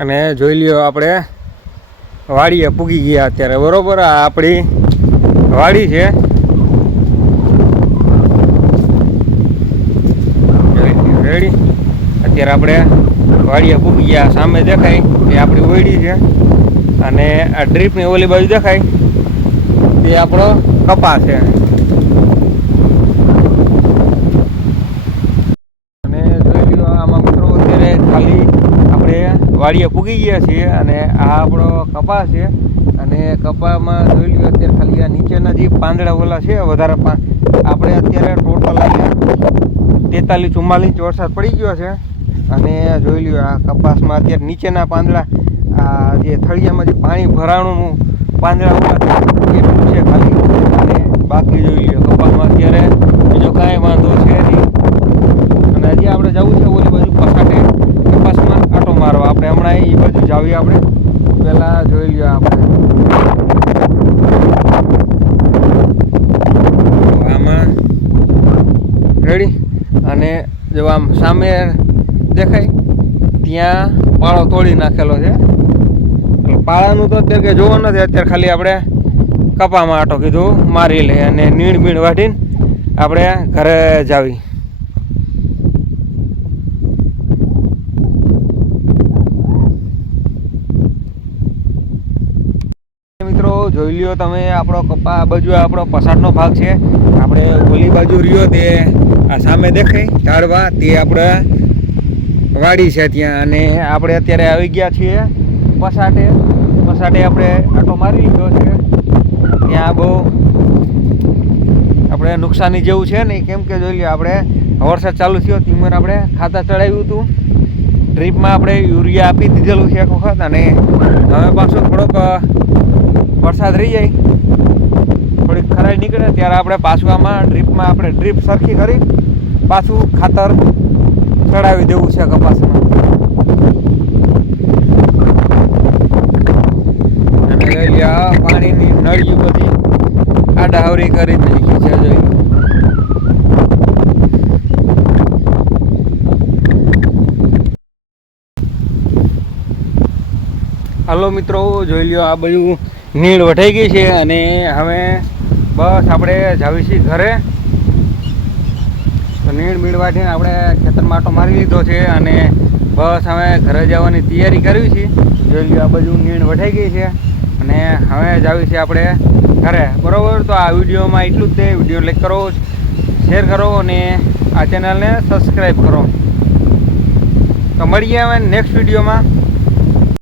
અને જોઈ લ્યો આપણે વાડીએ પૂગી ગયા અત્યારે. બરોબર? આ આપણી વાડી છે. રેડી અત્યારે આપણે વાડીએ પૂગી ગયા. સામે દેખાય એ આપણી ઓયડી છે. અને આ ડ્રીપની ઓલી બાજુ દેખાય. તે આપણો કપા છે અને જોઈ લ્યો આમાં મિત્રો અત્યારે ખાલી આપણે વાડીએ પૂગી ગયા છીએ અને આ આપણો કપા છે. અને કપામાં જોઈ લ્યો અત્યારે ખાલી આ નીચેના જે પાંદડા ઓલા છે, વધારે આપણે અત્યારે ટોટલ તેતાલીસ, ચુમ્માલીસ ઇંચ વરસાદ પડી ગયો છે. અને જોઈ લ્યો આ કપાસમાં અત્યારે નીચેના પાંદડા, આ જે થળિયામાં જે પાણી ભરાણું પાંદડા ઓલા છે એટલું છે ખાલી. અને બાકી જોઈ લ્યો કપાસમાં અત્યારે બીજો કાંઈ વાંધો છે નહીં. અને હજી આપણે જવું છે ઓલી બાજુ પસાટે કપાસમાં આટો મારવા આપણે એ આપણે. પહેલાં જોઈ લ્યો આપણે. આમાં રેડી અને જો આમ સામે દેખાય ત્યાં પાળો તોડી નાખેલો છે. પાળાનું તો અત્યારે કંઈ જોવા નથી અત્યારે ખાલી આપણે કપામાં આટો કીધું મારી લઈએ અને નીણ બીણ વાઢીને આપણે ઘરે જાવી મિત્રો જોઈ લ્યો તમે, આપણો કપા બાજુ આપણો પસારનો ભાગ છે. આપણે ઓલી બાજુ રહ્યો તે, આ સામે દેખાય, ઝાડવા, તે આપણે વાડી છે ત્યાં. અને આપણે અત્યારે આવી ગયા છીએ પસાટે. પસાટે આપણે આટો મારી લીધો છે. ત્યાં બહુ આપણે નુકસાની જેવું છે નહીં. કેમ કે જોઈ લ્યો, આપણે વરસાદ ચાલુ થયો તીમર આપણે ખાતા ચડાવ્યું હતું. ડ્રીપમાં આપણે યુરિયા આપી દીધેલું છે એક વખત, અને હવે પાછું થોડોક વરસાદ રહી જાય થોડીક ખરાઈ નીકળે ત્યારે આપણે પાછું આમાં ડ્રીપમાં આપણે ડ્રીપ સરખી કરી પાછું ખાતર ચડાવી દેવું છે કપાસમાં અને આ પાણીની નળીઓ બધી આડાહવરી કરી નાખી છે જોઈ. હાલો મિત્રો, જોઈ લ્યો આ બધું નીણ વઢાઈ ગઈ છે અને હવે બસ આપણે જાવી છીએ ઘરે. તો નીળ મીળ વાટીને આપણે ખેતરમાં આટો મારી લીધો છે અને બસ હવે ઘરે જવાની તૈયારી કરવી છે. જોઈ લો આ બાજુ નીણ વઢાઈ ગઈ છે અને હવે જાવી છે આપણે ઘરે. બરાબર? તો આ વિડીયોમાં એટલું જ તે. વીડિયો લાઈક કરો, શેર કરો અને આ ચેનલને સબસ્ક્રાઈબ કરો. તો મળીએ હવે નેક્સ્ટ વિડીયોમાં.